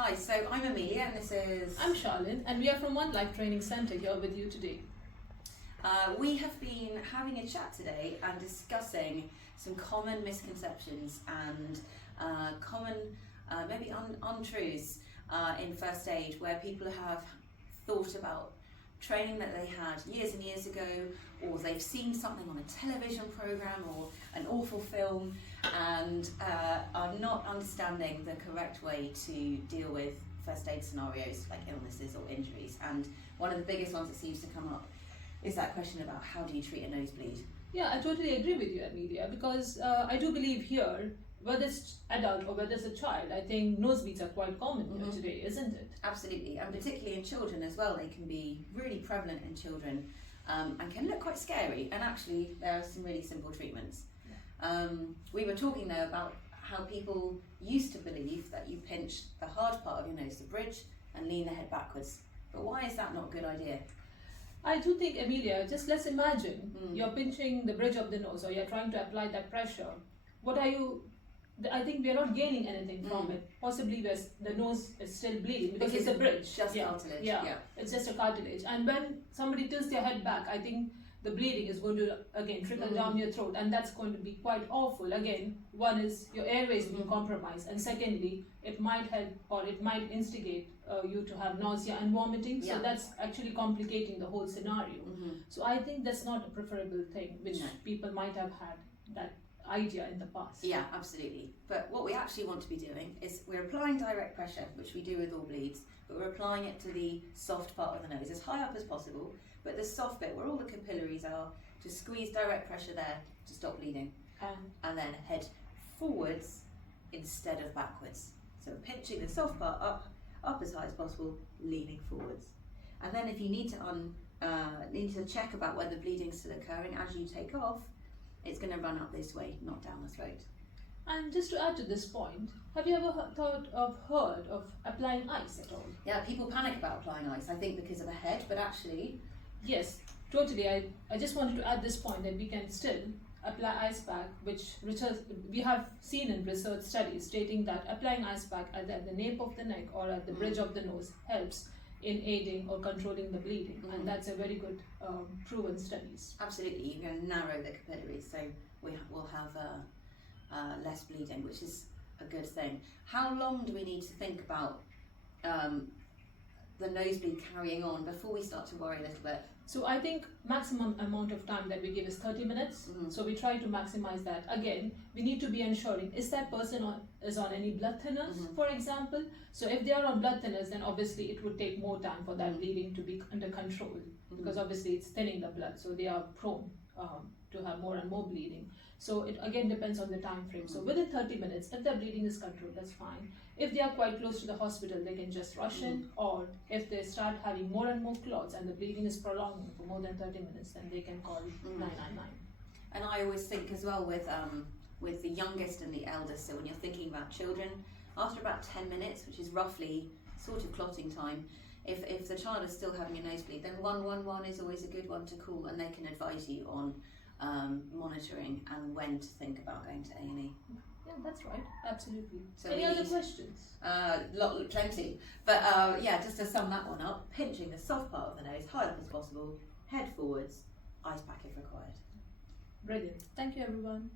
Hi, so I'm Emilia and this is... I'm Charlene and we are from Onelife Training Center here with you today. We have been having a chat today and discussing some common misconceptions and common maybe untruths in first aid, where people have thought about training that they had years and years ago, or they've seen something on a television program or an awful film and are not understanding the correct way to deal with first aid scenarios like illnesses or injuries. And one of the biggest ones that seems to come up is that question about how do you treat a nosebleed? Yeah, I totally agree with you, Emilia, because I do believe here, whether it's adult or whether it's a child, I think nosebleeds are quite common here today, isn't it? Absolutely, and particularly in children as well. They can be really prevalent in children and can look quite scary, and actually there are some really simple treatments. We were talking though about how people used to believe that you pinch the hard part of your nose, the bridge, and lean the head backwards. But why is that not a good idea? I do think, Emilia, just let's imagine you're pinching the bridge of the nose or you're trying to apply that pressure. What are you... I think we are not gaining anything from it. Possibly the nose is still bleeding because it's a bridge. Just cartilage. Yeah, it's just a cartilage. And when somebody tilts their head back, I think the bleeding is going to again trickle down your throat, and that's going to be quite awful. Again, one is your airways being compromised, and secondly, it might help or it might instigate you to have nausea and vomiting. So that's actually complicating the whole scenario. So I think that's not a preferable thing, which people might have had that idea in the past. Yeah, absolutely. But what we actually want to be doing is we're applying direct pressure, which we do with all bleeds, but we're applying it to the soft part of the nose, as high up as possible, but the soft bit where all the capillaries are, to squeeze direct pressure there to stop bleeding. And then head forwards instead of backwards. So pinching the soft part up as high as possible, leaning forwards. And then if you need to check about whether bleeding is still occurring as you take off, it's going to run up this way, not down the throat. And just to add to this point, have you ever heard of applying ice at all? Yeah, people panic about applying ice, I think because of the head, but actually... Yes, totally. I just wanted to add this point that we can still apply ice pack, which we have seen in research studies stating that applying ice pack at the nape of the neck or at the bridge of the nose helps in aiding or controlling the bleeding, and that's a very good proven studies. Absolutely, you're going to narrow the capillaries, so we'll have less bleeding, which is a good thing. How long do we need to think about the nosebleed carrying on before we start to worry a little bit? So I think maximum amount of time that we give is 30 minutes. So we try to maximize that. Again, we need to be ensuring, is that person is on any blood thinners, for example? So if they are on blood thinners, then obviously it would take more time for that bleeding to be under control, because obviously it's thinning the blood, so they are prone to have more and more bleeding. So it again depends on the time frame. So within 30 minutes, if their bleeding is controlled, that's fine. If they are quite close to the hospital, they can just rush in, or if they start having more and more clots and the bleeding is prolonging for more than 30 minutes, then they can call 999. And I always think as well with the youngest and the eldest, so when you're thinking about children, after about 10 minutes, which is roughly sort of clotting time, if the child is still having a nosebleed, then 111 is always a good one to call, and they can advise you on monitoring and when to think about going to A&E. Yeah, that's right. Absolutely. So any other questions? Plenty. But yeah, just to sum that one up, pinching the soft part of the nose, high up as possible, head forwards, ice pack if required. Brilliant. Thank you, everyone.